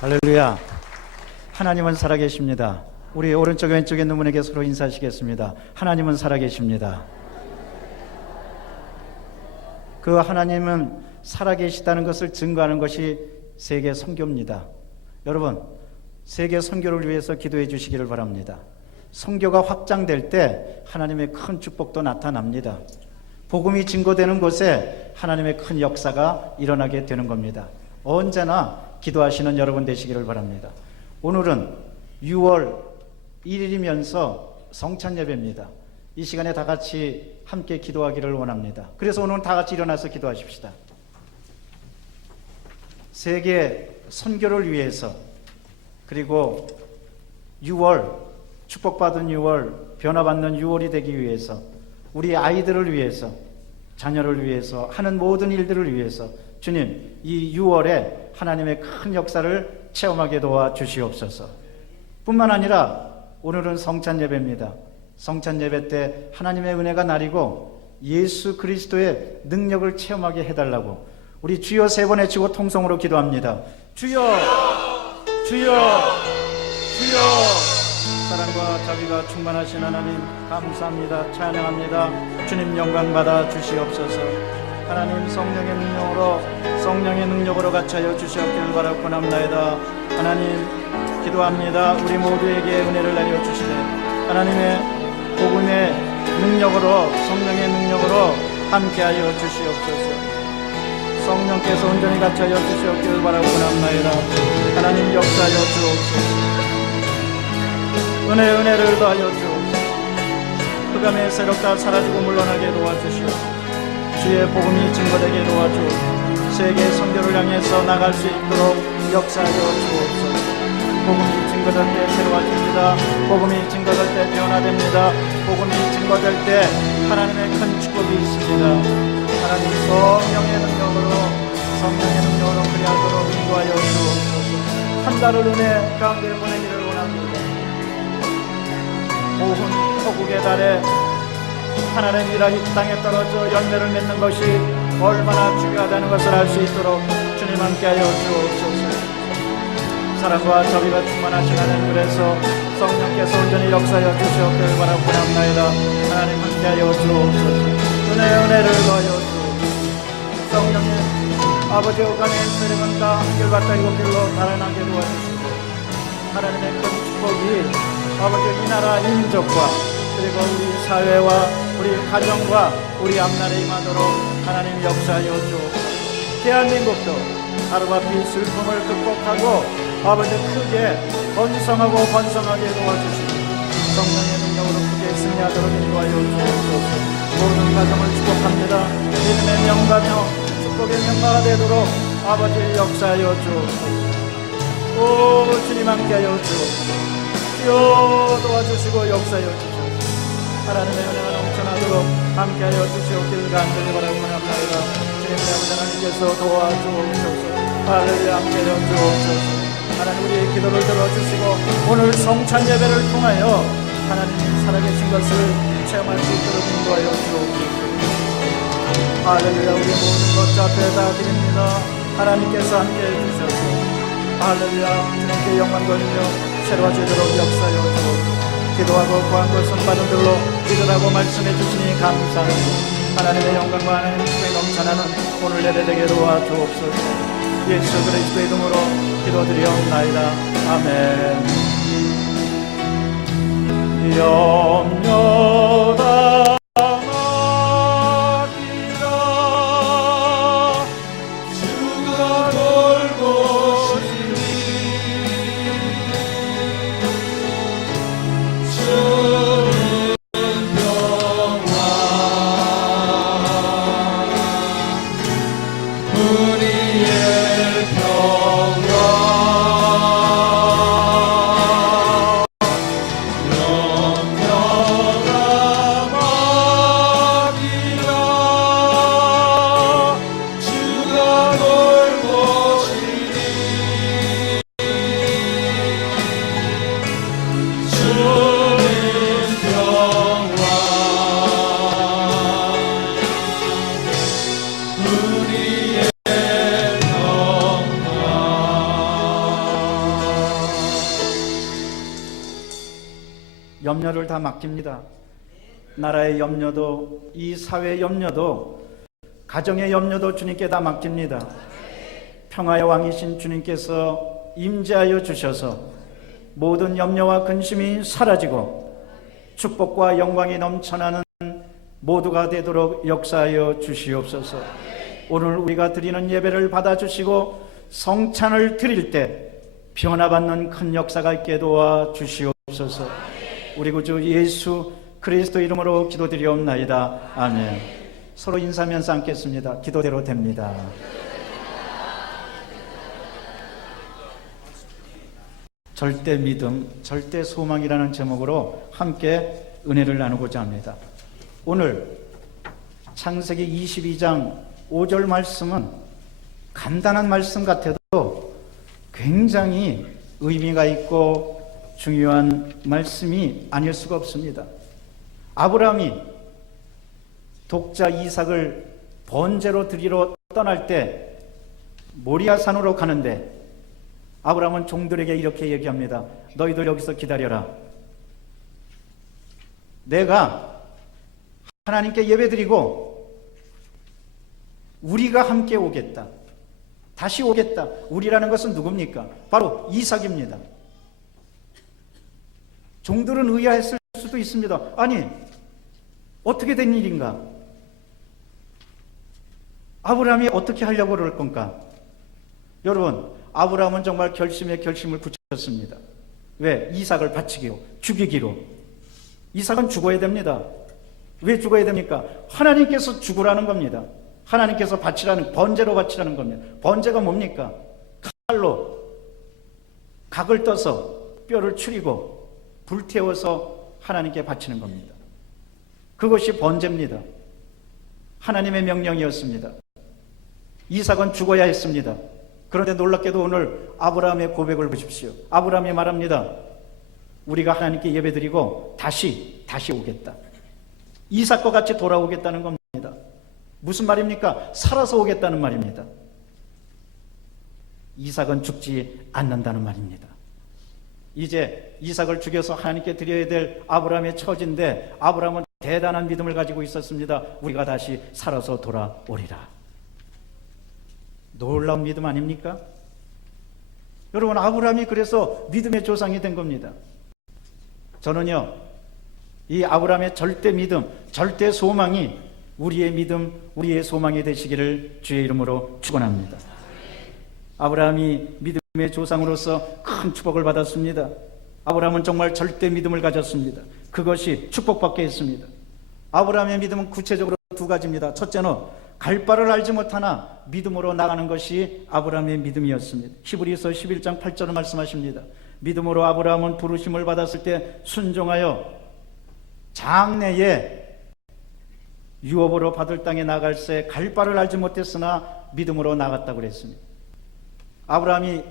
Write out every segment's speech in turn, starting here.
할렐루야. 하나님은 살아계십니다. 우리 오른쪽 왼쪽에 있는 분에게 서로 인사하시겠습니다. 하나님은 살아계십니다. 그 하나님은 살아계시다는 것을 증거하는 것이 세계 선교입니다. 여러분, 세계 선교를 위해서 기도해 주시기를 바랍니다. 선교가 확장될 때 하나님의 큰 축복도 나타납니다. 복음이 증거되는 곳에 하나님의 큰 역사가 일어나게 되는 겁니다. 언제나 기도하시는 여러분 되시기를 바랍니다. 오늘은 6월 1일이면서 성찬 예배입니다. 이 시간에 다 같이 함께 기도하기를 원합니다. 그래서 오늘 다 같이 일어나서 기도하십시다. 세계 선교를 위해서, 그리고 6월, 축복받은 6월, 변화받는 6월이 되기 위해서, 우리 아이들을 위해서, 자녀를 위해서, 하는 모든 일들을 위해서 주님, 이 6월에 하나님의 큰 역사를 체험하게 도와 주시옵소서. 뿐만 아니라 오늘은 성찬 예배입니다. 성찬 예배 때 하나님의 은혜가 나리고 예수 그리스도의 능력을 체험하게 해달라고 우리 주여 3번 외치고 통성으로 기도합니다. 주여, 주여, 주여. 사랑과 자비가 충만하신 하나님 감사합니다. 찬양합니다. 주님 영광 받아 주시옵소서. 하나님 성령의 능력으로 같이하여 주시옵기를 바라고 원합나이다. 하나님 기도합니다. 우리 모두에게 은혜를 내려주시되 하나님의 복음의 능력으로, 성령의 능력으로 함께하여 주시옵소서. 성령께서 온전히 같이하여 주시옵기를 바라고 원합나이다. 하나님 역사하여 주옵소서. 은혜를 더하여 주옵소서. 흑암의 세력다 사라지고 물러나게 도와주시옵소서. 주의 복음이 증거되게 도와주옵소서. 세계 선교를 향해서 나갈 수 있도록 역사하여 주옵소서. 복음이 증거될 때 새로워집니다. 복음이 증거될 때 변화됩니다. 복음이 증거될 때 하나님의 큰 축복이 있습니다. 하나님 성령의 능력으로 그리하도록 인도하여 주옵소서. 한 달을 은혜 가운데 보내기를 원합니다. 모hun 허국의 달에 하나님의 일하기 땅에 떨어져 열매를 맺는 것이 얼마나 중요하다는 것을 알 수 있도록 주님 함께하여 주옵소서. 사랑과 자비가 충만하신 하나님, 그래서 성령께서 온전히 역사하여 주시옵기를 바라고 원합나이다. 하나님 함께하여 주옵소서. 은혜를 더하여 주옵소서. 성령님 아버지 오간의 세력은 다 한결같다 이곳 길로 달아나게 도와주시고 하나님의 큰 축복이 아버지 이 나라 민족과 그리고 우리 사회와 우리 가정과 우리 앞날에 임하도록 하나님 역사하여 주옵소서. 대한민국도 하루바피 슬픔을 극복하고 아버지 크게 번성하게 도와주시고 성령의 능력으로 크게 승리하도록 인도하여 주옵소서. 모든 가정을 축복합니다. 믿음의 명가며 축복의 명가가 되도록 아버지 역사하여 주옵소서. 오 주님 함께하여 주옵소서. 주여 도와주시고 역사하여 주옵소서. 하나님의 은혜가 넘쳐나도록 함께하여 주시옵기를 간절히 바라고 원합니다. 주님의 아버지 하나님께서 도와주옵소서. 할렐루야. 함께하여 주옵소서. 하나님 우리의 기도를 들어주시고 오늘 성찬 예배를 통하여 하나님이 살아계신 것을 체험할 수 있도록 인도하여 주옵소서. 할렐루야. 우리의 모든 것 앞에 다 드립니다. 하나님께서 함께해 주셔서 할렐루야. 주님께 영광 돌리며 새로워지도록 역사하여 주옵소서. 기도하고 구한 것은 받은 들로 기도하고 말씀해 주시니 감사합니다. 하나님의 영광과 하나님의 축복이 넘쳐나는 오늘 예배 되게 도와주옵소서. 예수 그리스도의 이름으로 기도드리옵나이다. 아멘. 염려다 영원한 염려를 다 맡깁니다. 나라의 염려도, 이 사회의 염려도, 가정의 염려도 주님께 다 맡깁니다. 평화의 왕이신 주님께서 임재하여 주셔서 모든 염려와 근심이 사라지고 축복과 영광이 넘쳐나는 모두가 되도록 역사하여 주시옵소서. 오늘 우리가 드리는 예배를 받아주시고 성찬을 드릴 때 변화받는 큰 역사가 있게 도와 주시옵소서. 우리 구주 예수 그리스도 이름으로 기도드리옵나이다. 아멘. 서로 인사하면서 앉겠습니다. 기도대로 됩니다. 절대 믿음, 절대 소망이라는 제목으로 함께 은혜를 나누고자 합니다. 오늘 창세기 22장 5절 말씀은 간단한 말씀 같아도 굉장히 의미가 있고 중요한 말씀이 아닐 수가 없습니다. 아브라함이 독자 이삭을 번제로 드리러 떠날 때 모리아산으로 가는데 아브라함은 종들에게 이렇게 얘기합니다. 너희들 여기서 기다려라. 내가 하나님께 예배드리고 우리가 함께 오겠다. 다시 오겠다. 우리라는 것은 누굽니까? 바로 이삭입니다. 종들은 의아했을 수도 있습니다. 아니, 어떻게 된 일인가? 아브라함이 어떻게 하려고 그럴 건가? 여러분, 아브라함은 정말 결심에 결심을 굳혔습니다. 왜? 이삭을 바치기로, 죽이기로. 이삭은 죽어야 됩니다. 왜 죽어야 됩니까? 하나님께서 죽으라는 겁니다. 하나님께서 바치라는, 번제로 바치라는 겁니다. 번제가 뭡니까? 칼로 각을 떠서 뼈를 추리고 불태워서 하나님께 바치는 겁니다. 그것이 번제입니다. 하나님의 명령이었습니다. 이삭은 죽어야 했습니다. 그런데 놀랍게도 오늘 아브라함의 고백을 보십시오. 아브라함이 말합니다. 우리가 하나님께 예배드리고 다시 오겠다. 이삭과 같이 돌아오겠다는 겁니다. 무슨 말입니까? 살아서 오겠다는 말입니다. 이삭은 죽지 않는다는 말입니다. 이제 이삭을 죽여서 하나님께 드려야 될 아브라함의 처지인데 아브라함은 대단한 믿음을 가지고 있었습니다. 우리가 다시 살아서 돌아오리라. 놀라운 믿음 아닙니까? 여러분, 아브라함이 그래서 믿음의 조상이 된 겁니다. 저는요, 이 아브라함의 절대 믿음, 절대 소망이 우리의 믿음, 우리의 소망이 되시기를 주의 이름으로 축원합니다. 아브라함이 믿음의 조상으로서 큰 축복을 받았습니다. 아브라함은 정말 절대 믿음을 가졌습니다. 그것이 축복받게 했습니다. 아브라함의 믿음은 구체적으로 두 가지입니다. 첫째는 갈 바를 알지 못하나 믿음으로 나가는 것이 아브라함의 믿음이었습니다. 히브리서 11장 8절을 말씀하십니다. 믿음으로 아브라함은 부르심을 받았을 때 순종하여 장래에 유업으로 받을 땅에 나갈새 갈 바를 알지 못했으나 믿음으로 나갔다고 그랬습니다. 아브라함이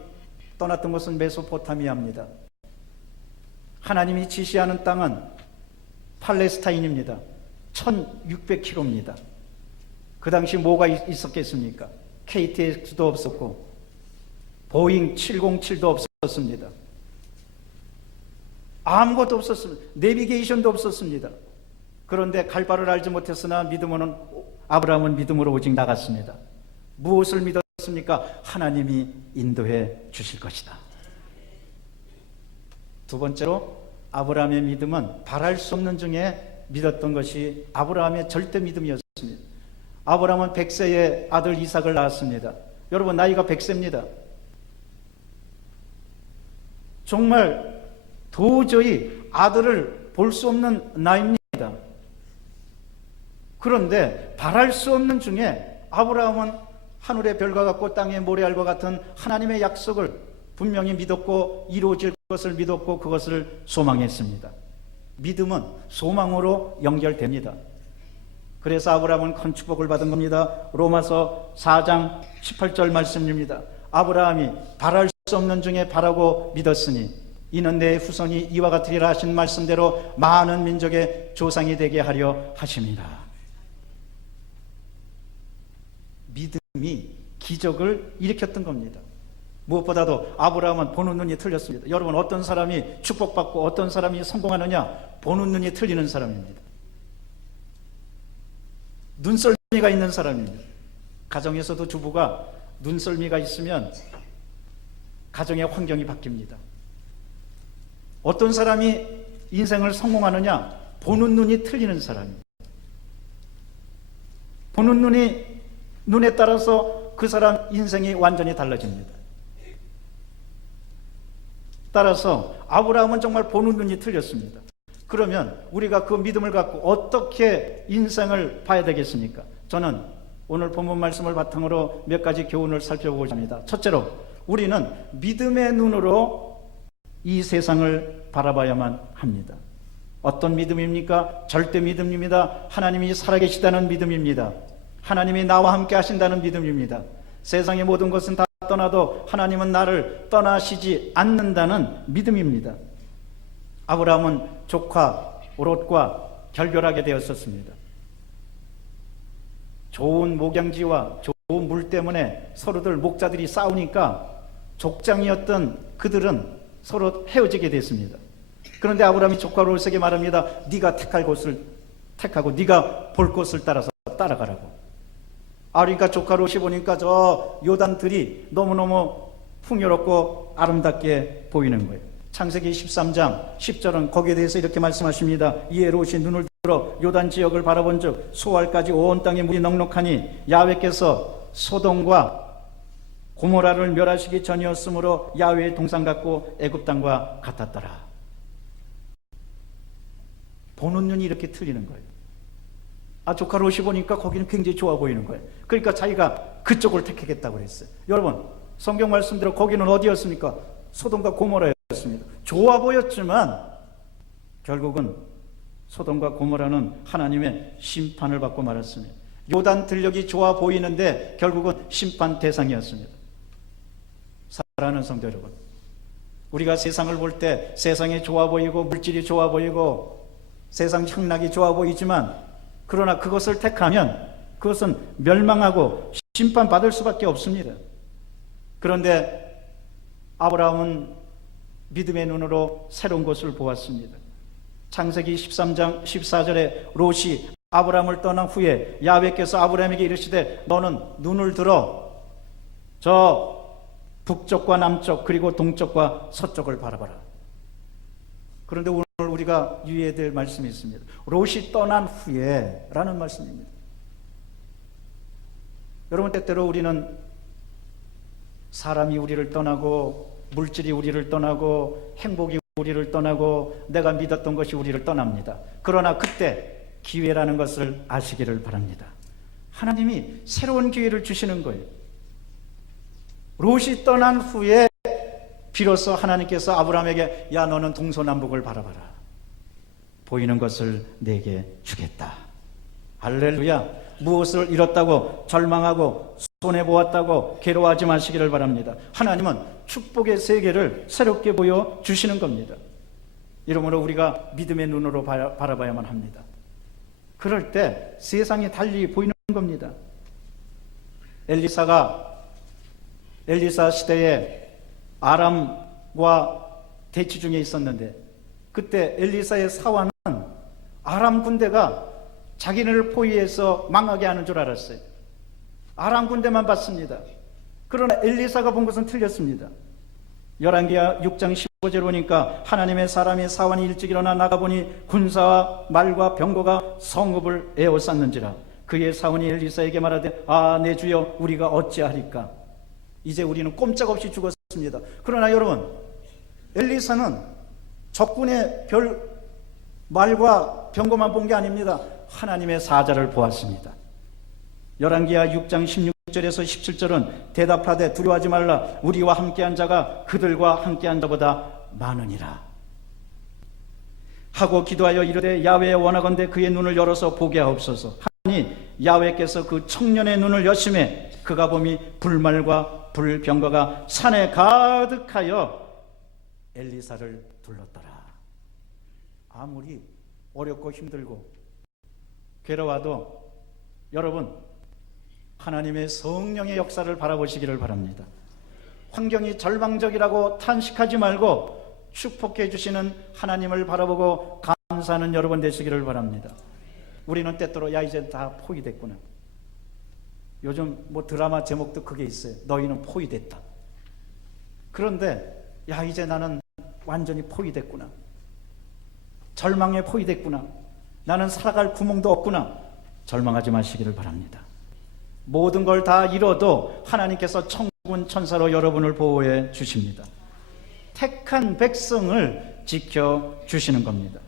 떠났던 곳은 메소포타미아입니다. 하나님이 지시하는 땅은 팔레스타인입니다. 1600km입니다. 그 당시 뭐가 있었겠습니까? KTX도 없었고 보잉 707도 없었습니다. 아무것도 없었습니다. 내비게이션도 없었습니다. 그런데 갈 바를 알지 못했으나 아브라함은 믿음으로 오직 나갔습니다. 무엇을 믿었습니까? 하나님이 인도해 주실 것이다. 두 번째로 아브라함의 믿음은 바랄 수 없는 중에 믿었던 것이 아브라함의 절대 믿음이었습니다. 아브라함은 100세에 아들 이삭을 낳았습니다. 여러분, 나이가 100세입니다. 정말 도저히 아들을 볼 수 없는 나이입니다. 그런데 바랄 수 없는 중에 아브라함은 하늘의 별과 같고 땅의 모래알과 같은 하나님의 약속을 분명히 믿었고 이루어질 것을 믿었고 그것을 소망했습니다. 믿음은 소망으로 연결됩니다. 그래서 아브라함은 큰 축복을 받은 겁니다. 로마서 4장 18절 말씀입니다. 아브라함이 바랄 수 없는 중에 바라고 믿었으니 이는 내 후손이 이와 같으리라 하신 말씀대로 많은 민족의 조상이 되게 하려 하심이라. 믿음이 기적을 일으켰던 겁니다. 무엇보다도 아브라함은 보는 눈이 틀렸습니다. 여러분, 어떤 사람이 축복받고 어떤 사람이 성공하느냐? 보는 눈이 틀리는 사람입니다. 눈썰미가 있는 사람입니다. 가정에서도 주부가 눈썰미가 있으면 가정의 환경이 바뀝니다. 어떤 사람이 인생을 성공하느냐? 보는 눈이 틀리는 사람입니다. 보는 눈에 따라서 그 사람 인생이 완전히 달라집니다. 따라서 아브라함은 정말 보는 눈이 틀렸습니다. 그러면 우리가 그 믿음을 갖고 어떻게 인생을 봐야 되겠습니까? 저는 오늘 본문 말씀을 바탕으로 몇 가지 교훈을 살펴보고자 합니다. 첫째로, 우리는 믿음의 눈으로 이 세상을 바라봐야만 합니다. 어떤 믿음입니까? 절대 믿음입니다. 하나님이 살아계시다는 믿음입니다. 하나님이 나와 함께 하신다는 믿음입니다. 세상의 모든 것은 다 떠나도 하나님은 나를 떠나시지 않는다는 믿음입니다. 아브라함은 조카 롯과 결별하게 되었었습니다. 좋은 목양지와 좋은 물 때문에 서로들 목자들이 싸우니까 족장이었던 그들은 서로 헤어지게 됐습니다. 그런데 아브라함이 조카 롯에게 말합니다. 네가 택할 곳을 택하고 네가 볼 곳을 따라서 따라가라고. 그러니까 조카 롯이 보니까 저 요단들이 너무너무 풍요롭고 아름답게 보이는 거예요. 창세기 13장 10절은 거기에 대해서 이렇게 말씀하십니다. 이에 롯이 눈을 들어 요단 지역을 바라본 즉 수월까지 온 땅에 물이 넉넉하니 야훼께서 소돔과 고모라를 멸하시기 전이었으므로 야훼의 동상 같고 애굽 땅과 같았더라. 보는 눈이 이렇게 틀리는 거예요. 조카 롯이 보니까 거기는 굉장히 좋아 보이는 거예요. 그러니까 자기가 그쪽을 택하겠다고 그랬어요. 여러분, 성경 말씀대로 거기는 어디였습니까? 소돔과 고모라였습니다. 좋아 보였지만 결국은 소돔과 고모라는 하나님의 심판을 받고 말았습니다. 요단 들녘이 좋아 보이는데 결국은 심판 대상이었습니다. 사랑하는 성도 여러분, 우리가 세상을 볼 때 세상이 좋아 보이고 물질이 좋아 보이고 세상 향락이 좋아 보이지만, 그러나 그것을 택하면 그것은 멸망하고 심판받을 수밖에 없습니다. 그런데 아브라함은 믿음의 눈으로 새로운 것을 보았습니다. 창세기 13장 14절에 롯이 아브라함을 떠난 후에 야훼께서 아브라함에게 이르시되 너는 눈을 들어 저 북쪽과 남쪽 그리고 동쪽과 서쪽을 바라봐라. 그런데 오늘 우리가 유의해야 될 말씀이 있습니다. 롯이 떠난 후에 라는 말씀입니다. 여러분, 때때로 우리는 사람이 우리를 떠나고 물질이 우리를 떠나고 행복이 우리를 떠나고 내가 믿었던 것이 우리를 떠납니다. 그러나 그때 기회라는 것을 아시기를 바랍니다. 하나님이 새로운 기회를 주시는 거예요. 롯이 떠난 후에 비로소 하나님께서 아브라함에게 야, 너는 동서남북을 바라봐라. 보이는 것을 내게 주겠다. 할렐루야. 무엇을 잃었다고 절망하고 손해보았다고 괴로워하지 마시기를 바랍니다. 하나님은 축복의 세계를 새롭게 보여주시는 겁니다. 이러므로 우리가 믿음의 눈으로 바라봐야만 합니다. 그럴 때 세상이 달리 보이는 겁니다. 엘리사 시대에 아람과 대치 중에 있었는데, 그때 엘리사의 사환은 아람 군대가 자기네를 포위해서 망하게 하는 줄 알았어요. 아람 군대만 봤습니다. 그러나 엘리사가 본 것은 틀렸습니다. 열왕기하 6장 15절 보니까 하나님의 사람이 사환이 일찍 일어나 나가보니 군사와 말과 병거가 성읍을 에워쌌는지라. 그의 사원이 엘리사에게 말하되 내 주여 우리가 어찌하리까. 이제 우리는 꼼짝없이 죽었습니다. 그러나 여러분, 엘리사는 적군의 말과 병거만 본 게 아닙니다. 하나님의 사자를 보았습니다. 열왕기하 6장 16절에서 17절은 대답하되 두려워하지 말라. 우리와 함께한 자가 그들과 함께한 자보다 많으니라 하고 기도하여 이르되 야훼의 원하건대 그의 눈을 열어서 보게 하옵소서. 하니 야훼께서 그 청년의 눈을 여심해 그가 보니 불말과 불병거가 산에 가득하여 엘리사를 둘렀더라. 아무리 어렵고 힘들고 괴로워도 여러분, 하나님의 성령의 역사를 바라보시기를 바랍니다. 환경이 절망적이라고 탄식하지 말고 축복해 주시는 하나님을 바라보고 감사하는 여러분 되시기를 바랍니다. 우리는 때때로 야 이제 다 포위됐구나. 요즘 뭐 드라마 제목도 그게 있어요. 너희는 포위됐다. 그런데 야 이제 나는 완전히 포위됐구나. 절망에 포위됐구나. 나는 살아갈 구멍도 없구나. 절망하지 마시기를 바랍니다. 모든 걸 다 잃어도 하나님께서 천군 천사로 여러분을 보호해 주십니다. 택한 백성을 지켜주시는 겁니다.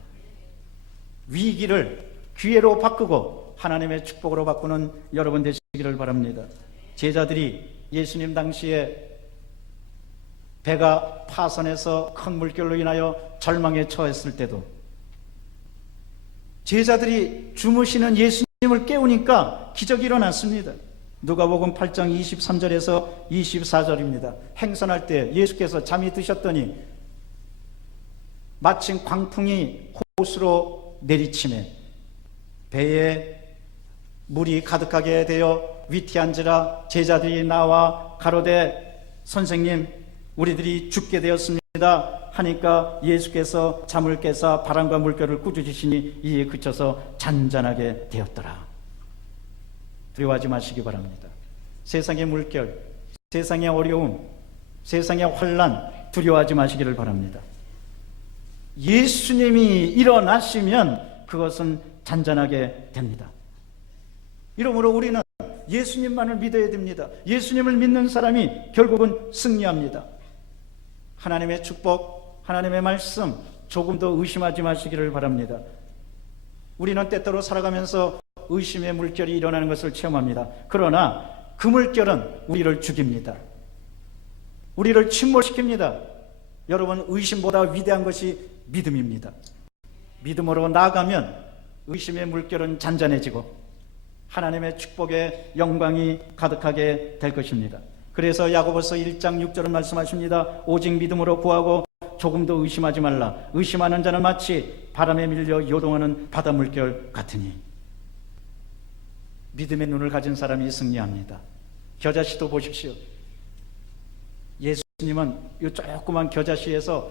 위기를 기회로 바꾸고 하나님의 축복으로 바꾸는 여러분 되시기를 바랍니다. 제자들이 예수님 당시에 배가 파선해서 큰 물결로 인하여 절망에 처했을 때도 제자들이 주무시는 예수님을 깨우니까 기적이 일어났습니다. 누가복음 8장 23절에서 24절입니다. 행선할 때 예수께서 잠이 드셨더니 마침 광풍이 호수로 내리치매 배에 물이 가득하게 되어 위태한지라 제자들이 나와 가로되 선생님 우리들이 죽게 되었습니다 하니까 예수께서 잠을 깨사 바람과 물결을 꾸짖으시니 이에 그쳐서 잔잔하게 되었더라. 두려워하지 마시기 바랍니다. 세상의 물결, 세상의 어려움, 세상의 환난 두려워하지 마시기를 바랍니다. 예수님이 일어나시면 그것은 잔잔하게 됩니다. 이러므로 우리는 예수님만을 믿어야 됩니다. 예수님을 믿는 사람이 결국은 승리합니다. 하나님의 축복, 하나님의 말씀 조금도 의심하지 마시기를 바랍니다. 우리는 때때로 살아가면서 의심의 물결이 일어나는 것을 체험합니다. 그러나 그 물결은 우리를 죽입니다. 우리를 침몰시킵니다. 여러분, 의심보다 위대한 것이 믿음입니다. 믿음으로 나아가면 의심의 물결은 잔잔해지고 하나님의 축복의 영광이 가득하게 될 것입니다. 그래서 야고보서 1장 6절은 말씀하십니다. 오직 믿음으로 구하고 조금도 의심하지 말라. 의심하는 자는 마치 바람에 밀려 요동하는 바다 물결 같으니. 믿음의 눈을 가진 사람이 승리합니다. 겨자씨도 보십시오. 예수님은 이 조그만 겨자씨에서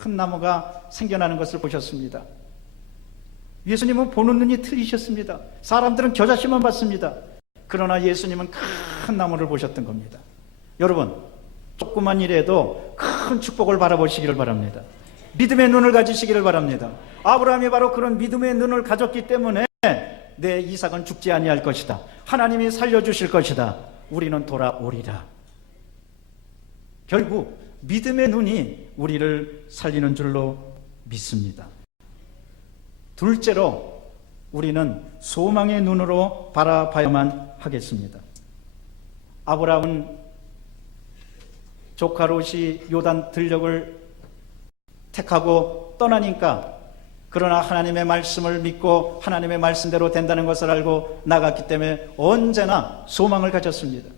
큰 나무가 생겨나는 것을 보셨습니다. 예수님은 보는 눈이 틀리셨습니다. 사람들은 겨자씨만 봤습니다. 그러나 예수님은 큰 나무를 보셨던 겁니다. 여러분, 조그만 일에도 큰 축복을 바라보시기를 바랍니다. 믿음의 눈을 가지시기를 바랍니다. 아브라함이 바로 그런 믿음의 눈을 가졌기 때문에 내 이삭은 죽지 아니할 것이다. 하나님이 살려주실 것이다. 우리는 돌아오리라. 결국 믿음의 눈이 우리를 살리는 줄로 믿습니다. 둘째로 우리는 소망의 눈으로 바라봐야만 하겠습니다. 아브라함은 조카 롯이 요단 들녘을 택하고 떠나니까 그러나 하나님의 말씀을 믿고 하나님의 말씀대로 된다는 것을 알고 나갔기 때문에 언제나 소망을 가졌습니다.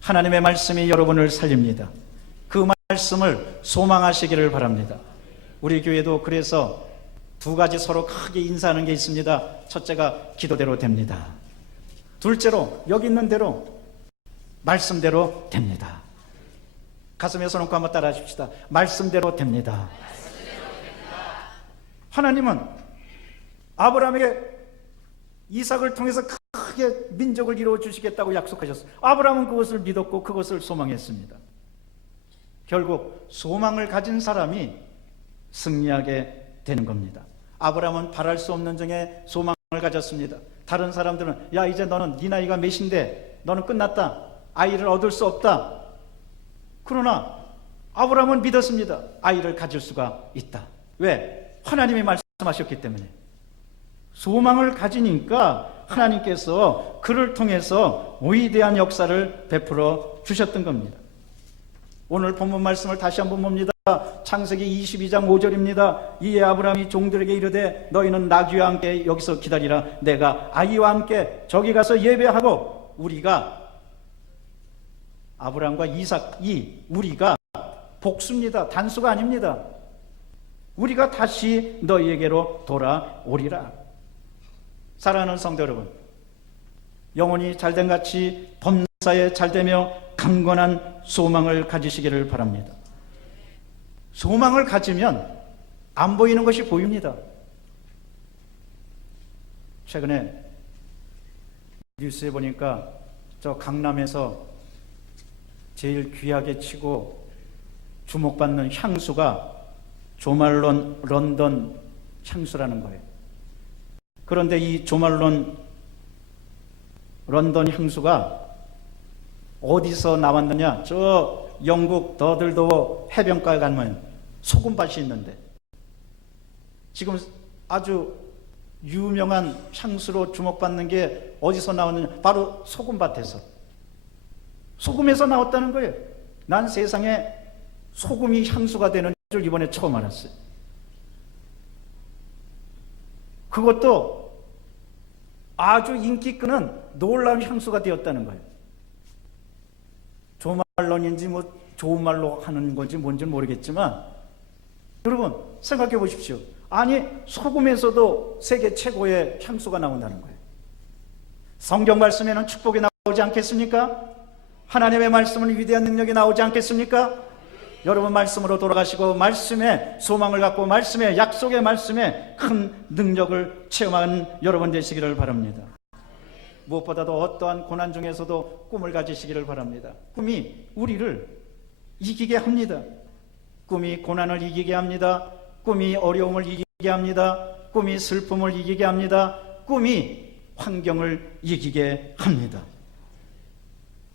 하나님의 말씀이 여러분을 살립니다. 그 말씀을 소망하시기를 바랍니다. 우리 교회도 그래서 두 가지 서로 크게 인사하는 게 있습니다. 첫째가 기도대로 됩니다. 둘째로 여기 있는 대로 말씀대로 됩니다. 가슴에 손 얹고 한번 따라 하십시다. 말씀대로 됩니다. 하나님은 아브라함에게 이삭을 통해서 크게 민족을 이루어 주시겠다고 약속하셨어요. 아브라함은 그것을 믿었고 그것을 소망했습니다. 결국 소망을 가진 사람이 승리하게 되는 겁니다. 아브라함은 바랄 수 없는 중에 소망을 가졌습니다. 다른 사람들은 야 이제 너는 네 나이가 몇인데 너는 끝났다. 아이를 얻을 수 없다. 그러나 아브라함은 믿었습니다. 아이를 가질 수가 있다. 왜? 하나님이 말씀하셨기 때문에. 소망을 가지니까 하나님께서 그를 통해서 위대한 역사를 베풀어 주셨던 겁니다. 오늘 본문 말씀을 다시 한번 봅니다. 창세기 22장 5절입니다. 이에 아브라함이 종들에게 이르되 너희는 나귀와 함께 여기서 기다리라. 내가 아이와 함께 저기 가서 예배하고 우리가 아브라함과 이삭이 우리가 복수입니다. 단수가 아닙니다. 우리가 다시 너희에게로 돌아오리라. 사랑하는 성도 여러분, 영혼이 잘된 같이 범사에 잘되며 강건한 소망을 가지시기를 바랍니다. 소망을 가지면 안 보이는 것이 보입니다. 최근에 뉴스에 보니까 저 강남에서 제일 귀하게 치고 주목받는 향수가 조말론 런던 향수라는 거예요. 그런데 이 조말론 런던 향수가 어디서 나왔느냐? 저 영국 더들도어 해변가에 가면 소금밭이 있는데 지금 아주 유명한 향수로 주목받는 게 어디서 나왔느냐? 바로 소금밭에서. 소금에서 나왔다는 거예요. 난 세상에 소금이 향수가 되는 줄 이번에 처음 알았어요. 그것도 아주 인기 끄는 놀라운 향수가 되었다는 거예요. 조말론인지 뭐 좋은 말로 하는 건지 뭔지 모르겠지만 여러분 생각해 보십시오. 아니 소금에서도 세계 최고의 향수가 나온다는 거예요. 성경 말씀에는 축복이 나오지 않겠습니까? 하나님의 말씀은 위대한 능력이 나오지 않겠습니까? 여러분 말씀으로 돌아가시고 말씀에 소망을 갖고 말씀에 약속의 말씀에 큰 능력을 체험하는 여러분 되시기를 바랍니다. 무엇보다도 어떠한 고난 중에서도 꿈을 가지시기를 바랍니다. 꿈이 우리를 이기게 합니다. 꿈이 고난을 이기게 합니다. 꿈이 어려움을 이기게 합니다. 꿈이 슬픔을 이기게 합니다. 꿈이 환경을 이기게 합니다.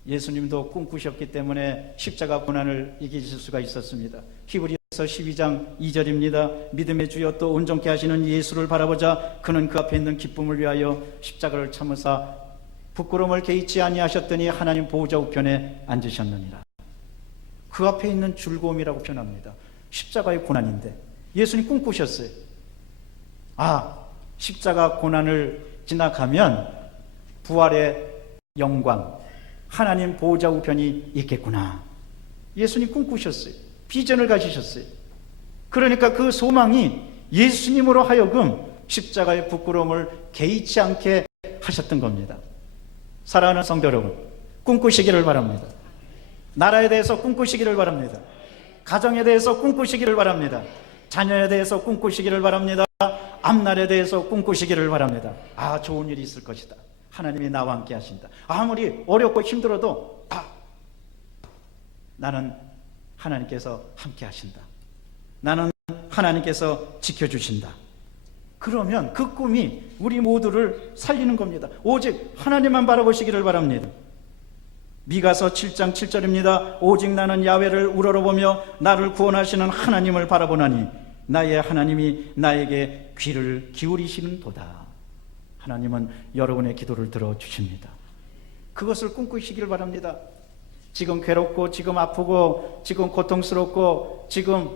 예수님도 꿈꾸셨기 때문에 십자가 고난을 이기실 수가 있었습니다. 히브리서 12장 2절입니다. 믿음의 주여 또 온전케 하시는 예수를 바라보자. 그는 그 앞에 있는 기쁨을 위하여 십자가를 참으사 부끄러움을 개의치 아니하셨더니 하나님 보호자 우편에 앉으셨느니라. 그 앞에 있는 즐거움이라고 표현합니다. 십자가의 고난인데 예수님 꿈꾸셨어요. 아, 십자가 고난을 지나가면 부활의 영광, 하나님 보호자 우편이 있겠구나. 예수님 꿈꾸셨어요. 비전을 가지셨어요. 그러니까 그 소망이 예수님으로 하여금 십자가의 부끄러움을 개의치 않게 하셨던 겁니다. 사랑하는 성도 여러분, 꿈꾸시기를 바랍니다. 나라에 대해서 꿈꾸시기를 바랍니다. 가정에 대해서 꿈꾸시기를 바랍니다. 자녀에 대해서 꿈꾸시기를 바랍니다. 앞날에 대해서 꿈꾸시기를 바랍니다. 아, 좋은 일이 있을 것이다. 하나님이 나와 함께 하신다. 아무리 어렵고 힘들어도 나는 하나님께서 함께 하신다. 나는 하나님께서 지켜주신다. 그러면 그 꿈이 우리 모두를 살리는 겁니다. 오직 하나님만 바라보시기를 바랍니다. 미가서 7장 7절입니다. 오직 나는 야훼를 우러러보며 나를 구원하시는 하나님을 바라보나니 나의 하나님이 나에게 귀를 기울이시는 도다. 하나님은 여러분의 기도를 들어주십니다. 그것을 꿈꾸시기를 바랍니다. 지금 괴롭고 지금 아프고 지금 고통스럽고 지금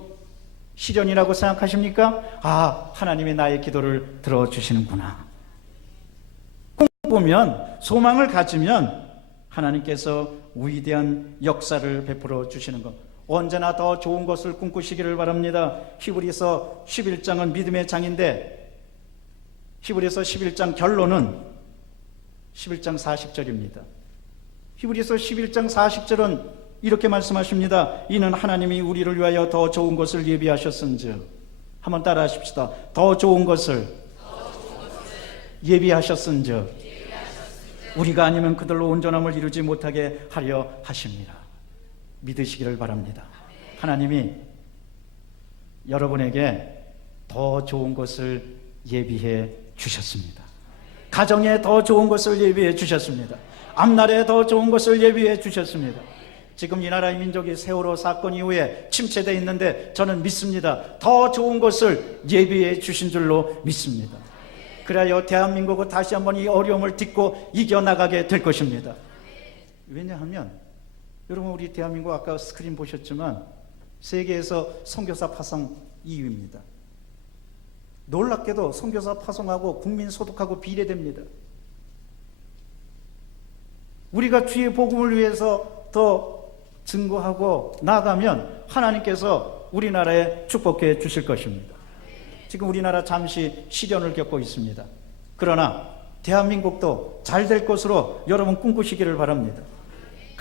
시련이라고 생각하십니까? 아, 하나님이 나의 기도를 들어주시는구나. 꿈꾸면, 소망을 가지면 하나님께서 위대한 역사를 베풀어 주시는 것, 언제나 더 좋은 것을 꿈꾸시기를 바랍니다. 히브리서 11장은 믿음의 장인데 히브리서 11장 결론은 11장 40절입니다. 히브리서 11장 40절은 이렇게 말씀하십니다. 이는 하나님이 우리를 위하여 더 좋은 것을 예비하셨은즉, 한번 따라 하십시다. 더 좋은 것을 예비하셨은즉 우리가 아니면 그들로 온전함을 이루지 못하게 하려 하십니다. 믿으시기를 바랍니다. 하나님이 여러분에게 더 좋은 것을 예비해 주셨습니다. 가정에 더 좋은 것을 예비해 주셨습니다. 앞날에 더 좋은 것을 예비해 주셨습니다. 지금 이 나라의 민족이 세월호 사건 이후에 침체되어 있는데 저는 믿습니다. 더 좋은 것을 예비해 주신 줄로 믿습니다. 그래야 대한민국은 다시 한번 이 어려움을 딛고 이겨나가게 될 것입니다. 왜냐하면 여러분, 우리 대한민국 아까 스크린 보셨지만 세계에서 선교사 파송 2위입니다. 놀랍게도 선교사 파송하고 국민 소득하고 비례됩니다. 우리가 주의 복음을 위해서 더 증거하고 나아가면 하나님께서 우리나라에 축복해 주실 것입니다. 지금 우리나라 잠시 시련을 겪고 있습니다. 그러나 대한민국도 잘 될 것으로 여러분 꿈꾸시기를 바랍니다.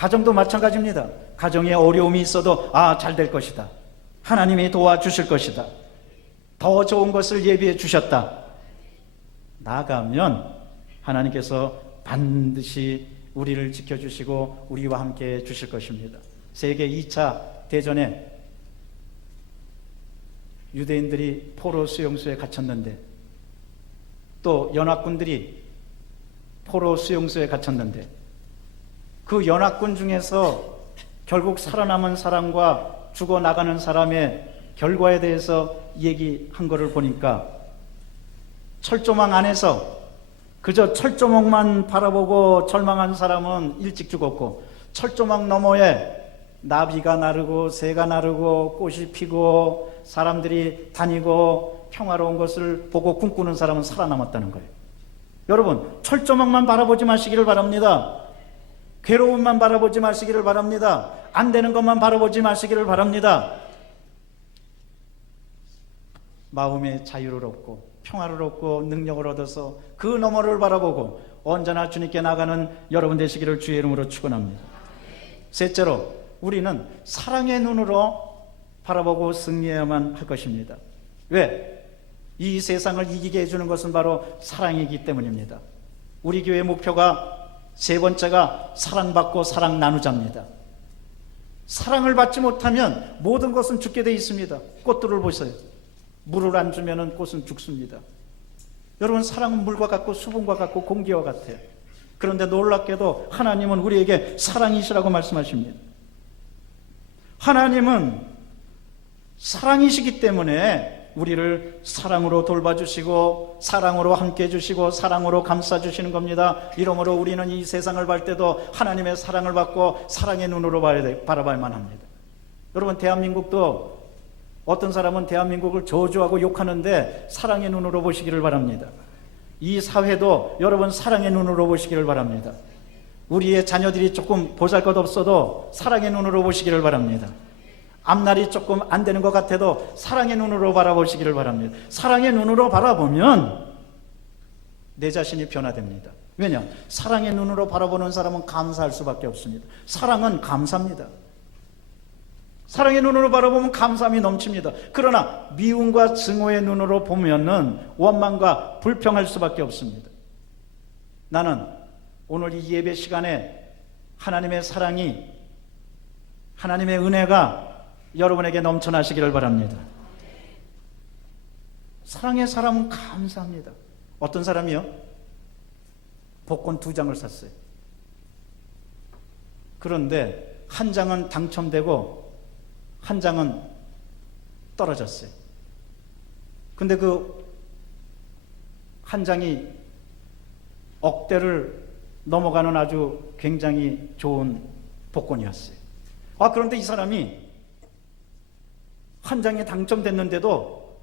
가정도 마찬가지입니다. 가정에 어려움이 있어도 잘 될 것이다. 하나님이 도와주실 것이다. 더 좋은 것을 예비해 주셨다. 나가면 하나님께서 반드시 우리를 지켜주시고 우리와 함께 해 주실 것입니다. 세계 2차 대전에 유대인들이 포로 수용소에 갇혔는데, 또 연합군들이 포로 수용소에 갇혔는데, 그 연합군 중에서 결국 살아남은 사람과 죽어나가는 사람의 결과에 대해서 얘기한 것을 보니까, 철조망 안에서 그저 철조망만 바라보고 절망한 사람은 일찍 죽었고, 철조망 너머에 나비가 나르고 새가 나르고 꽃이 피고 사람들이 다니고 평화로운 것을 보고 꿈꾸는 사람은 살아남았다는 거예요. 여러분, 철조망만 바라보지 마시기를 바랍니다. 괴로움만 바라보지 마시기를 바랍니다. 안 되는 것만 바라보지 마시기를 바랍니다. 마음의 자유를 얻고 평화를 얻고 능력을 얻어서 그 너머를 바라보고 언제나 주님께 나가는 여러분 되시기를 주의 이름으로 축원합니다. 셋째로, 우리는 사랑의 눈으로 바라보고 승리해야만 할 것입니다. 왜? 이 세상을 이기게 해주는 것은 바로 사랑이기 때문입니다. 우리 교회 목표가 세 번째가 사랑받고 사랑 나누자입니다. 사랑을 받지 못하면 모든 것은 죽게 되어 있습니다. 꽃들을 보세요. 물을 안 주면 꽃은 죽습니다. 여러분, 사랑은 물과 같고 수분과 같고 공기와 같아요. 그런데 놀랍게도 하나님은 우리에게 사랑이시라고 말씀하십니다. 하나님은 사랑이시기 때문에 우리를 사랑으로 돌봐주시고 사랑으로 함께 해주시고 사랑으로 감싸주시는 겁니다. 이러므로 우리는 이 세상을 볼 때도 하나님의 사랑을 받고 사랑의 눈으로 바라봐야만 합니다. 여러분, 대한민국도 어떤 사람은 대한민국을 저주하고 욕하는데 사랑의 눈으로 보시기를 바랍니다. 이 사회도 여러분 사랑의 눈으로 보시기를 바랍니다. 우리의 자녀들이 조금 보잘것없어도 사랑의 눈으로 보시기를 바랍니다. 앞날이 조금 안 되는 것 같아도 사랑의 눈으로 바라보시기를 바랍니다. 사랑의 눈으로 바라보면 내 자신이 변화됩니다. 왜냐? 사랑의 눈으로 바라보는 사람은 감사할 수밖에 없습니다. 사랑은 감사입니다. 사랑의 눈으로 바라보면 감사함이 넘칩니다. 그러나 미움과 증오의 눈으로 보면은 원망과 불평할 수밖에 없습니다. 나는 오늘 이 예배 시간에 하나님의 사랑이, 하나님의 은혜가 여러분에게 넘쳐나시기를 바랍니다. 사랑의 사람은 감사합니다. 어떤 사람이요? 복권 2장을 샀어요. 그런데 한 장은 당첨되고 한 장은 떨어졌어요. 근데 그 한 장이 억대를 넘어가는 아주 굉장히 좋은 복권이었어요. 그런데 이 사람이 한 장에 당첨됐는데도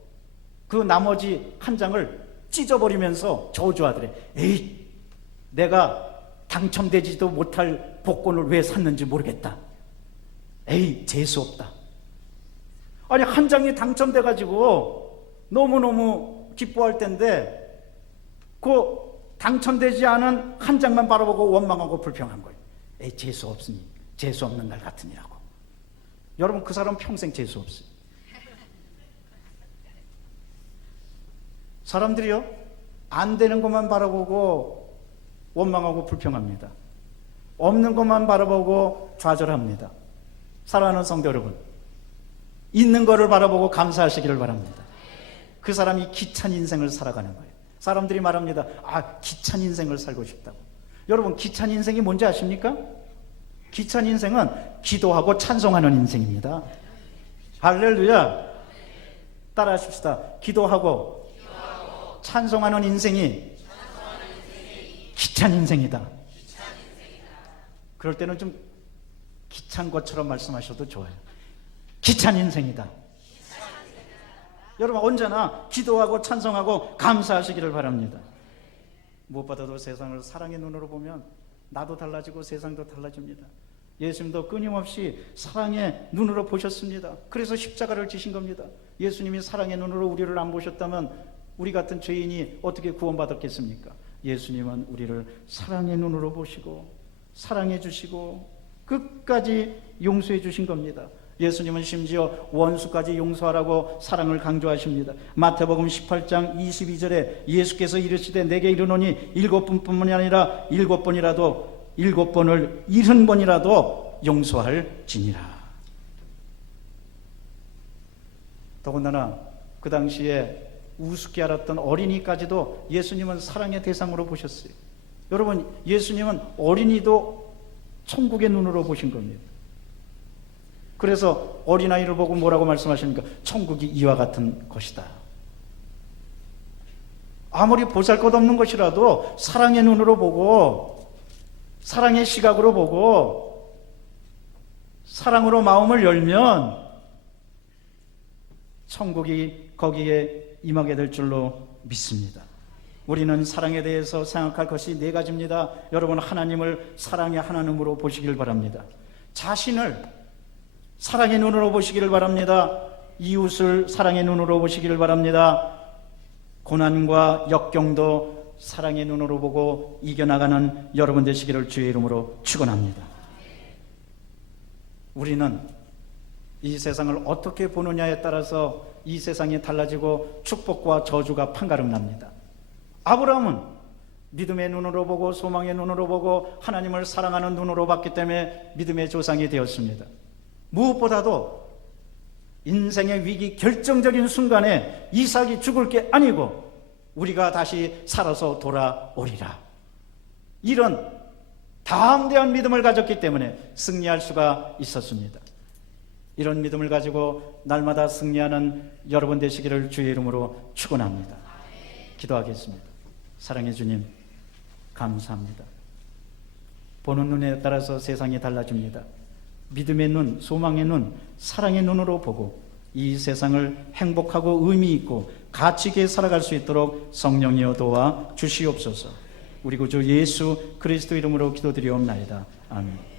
그 나머지 한 장을 찢어버리면서 저주하더래. 에이, 내가 당첨되지도 못할 복권을 왜 샀는지 모르겠다. 에이, 재수없다. 아니, 한 장이 당첨돼가지고 너무너무 기뻐할 텐데 그 당첨되지 않은 한 장만 바라보고 원망하고 불평한 거예요. 에이, 재수없으니 재수없는 날 같으니라고. 여러분, 그 사람 평생 재수없어요. 사람들이요, 안 되는 것만 바라보고 원망하고 불평합니다. 없는 것만 바라보고 좌절합니다. 사랑하는 성도 여러분, 있는 것을 바라보고 감사하시기를 바랍니다. 그 사람이 기찬 인생을 살아가는 거예요. 사람들이 말합니다. 기찬 인생을 살고 싶다고. 여러분, 기찬 인생이 뭔지 아십니까? 기찬 인생은 기도하고 찬송하는 인생입니다. 할렐루야. 따라 하십시다. 기도하고 찬송하는 인생이 기찬 인생이다. 그럴 때는 좀 기찬 것처럼 말씀하셔도 좋아요. 기찬 인생이다. 여러분, 언제나 기도하고 찬송하고 감사하시기를 바랍니다. 무엇보다도 세상을 사랑의 눈으로 보면 나도 달라지고 세상도 달라집니다. 예수님도 끊임없이 사랑의 눈으로 보셨습니다. 그래서 십자가를 지신 겁니다. 예수님이 사랑의 눈으로 우리를 안 보셨다면 우리 같은 죄인이 어떻게 구원받았겠습니까? 예수님은 우리를 사랑의 눈으로 보시고 사랑해 주시고 끝까지 용서해 주신 겁니다. 예수님은 심지어 원수까지 용서하라고 사랑을 강조하십니다. 마태복음 18장 22절에 예수께서 이르시되 내게 이르노니 7번뿐만이 아니라 7번이라도 7번을 70번이라도 용서할지니라. 더군다나 그 당시에 우습게 알았던 어린이까지도 예수님은 사랑의 대상으로 보셨어요. 여러분, 예수님은 어린이도 천국의 눈으로 보신 겁니다. 그래서 어린아이를 보고 뭐라고 말씀하십니까? 천국이 이와 같은 것이다. 아무리 보잘것없는 것이라도 사랑의 눈으로 보고, 사랑의 시각으로 보고, 사랑으로 마음을 열면 천국이 거기에 임하게 될 줄로 믿습니다. 우리는 사랑에 대해서 생각할 것이 네 가지입니다. 여러분, 하나님을 사랑의 하나님으로 보시길 바랍니다. 자신을 사랑의 눈으로 보시기를 바랍니다. 이웃을 사랑의 눈으로 보시기를 바랍니다. 고난과 역경도 사랑의 눈으로 보고 이겨나가는 여러분 되시기를 주의 이름으로 축원합니다. 우리는 이 세상을 어떻게 보느냐에 따라서 이 세상이 달라지고 축복과 저주가 판가름 납니다. 아브라함은 믿음의 눈으로 보고 소망의 눈으로 보고 하나님을 사랑하는 눈으로 봤기 때문에 믿음의 조상이 되었습니다. 무엇보다도 인생의 위기 결정적인 순간에 이삭이 죽을 게 아니고 우리가 다시 살아서 돌아오리라, 이런 담대한 믿음을 가졌기 때문에 승리할 수가 있었습니다. 이런 믿음을 가지고 날마다 승리하는 여러분 되시기를 주의 이름으로 축원합니다. 기도하겠습니다. 사랑의 주님, 감사합니다. 보는 눈에 따라서 세상이 달라집니다. 믿음의 눈, 소망의 눈, 사랑의 눈으로 보고 이 세상을 행복하고 의미 있고 가치 있게 살아갈 수 있도록 성령이여 도와 주시옵소서. 우리 구주 예수 그리스도 이름으로 기도드리옵나이다. 아멘.